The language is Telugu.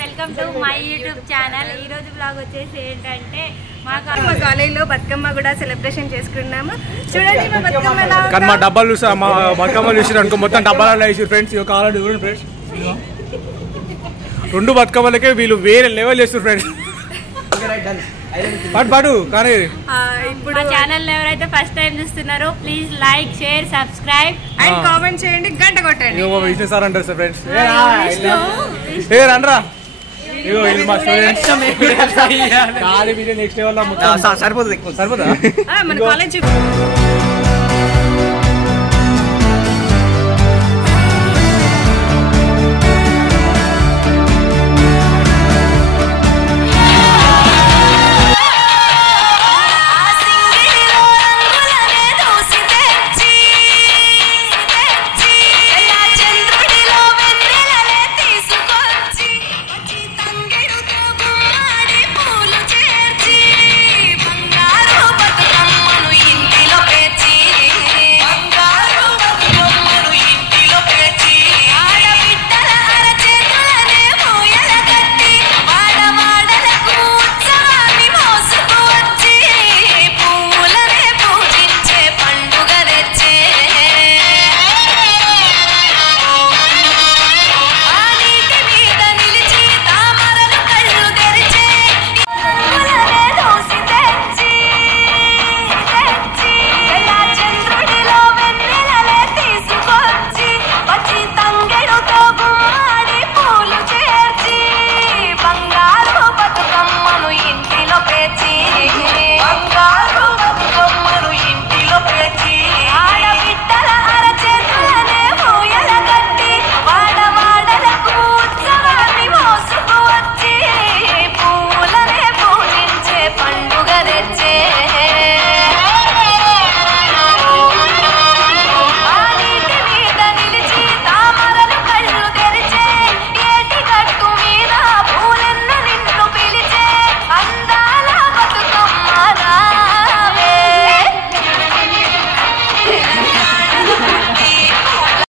Welcome to my YouTube channel. ఈ రోజు బ్లాగ్ వచ్చేసి ఏంటంటే మా కాలేజీలో బతుకమ్మ కూడా సెలబ్రేషన్ చేసుకున్నాము. చూడండి మా బతుకమ్మ ఎలా ఉందో. కానీ మా డబ్బాలు చూసా, మా బతుకమ్మలు చూసి అనుకో మొత్తం డబ్బాలలో వేసి ఫ్రెండ్స్. ఇక కావాలి చూడండి ఫ్రెండ్స్, రెండు బతుకమ్మలకే వీళ్ళు వేరే లెవెల్ చేస్తారు ఫ్రెండ్స్. పాటు కానీ ఇప్పుడు మా ఛానల్ ఎవరైతే ఫస్ట్ టైం చూస్తున్నారో please like, share, subscribe and comment చేయండి, గంట కొట్టండి. విష్ణు సార్ అంటారు సార్ ఫ్రెండ్స్. ఏ రండ్రా, ఇగో ఇది మా స్టూడెంట్స్. నెక్స్ట్ లెవెల్ సరిపోతుంది, సరిపోతా మన కాలేజ్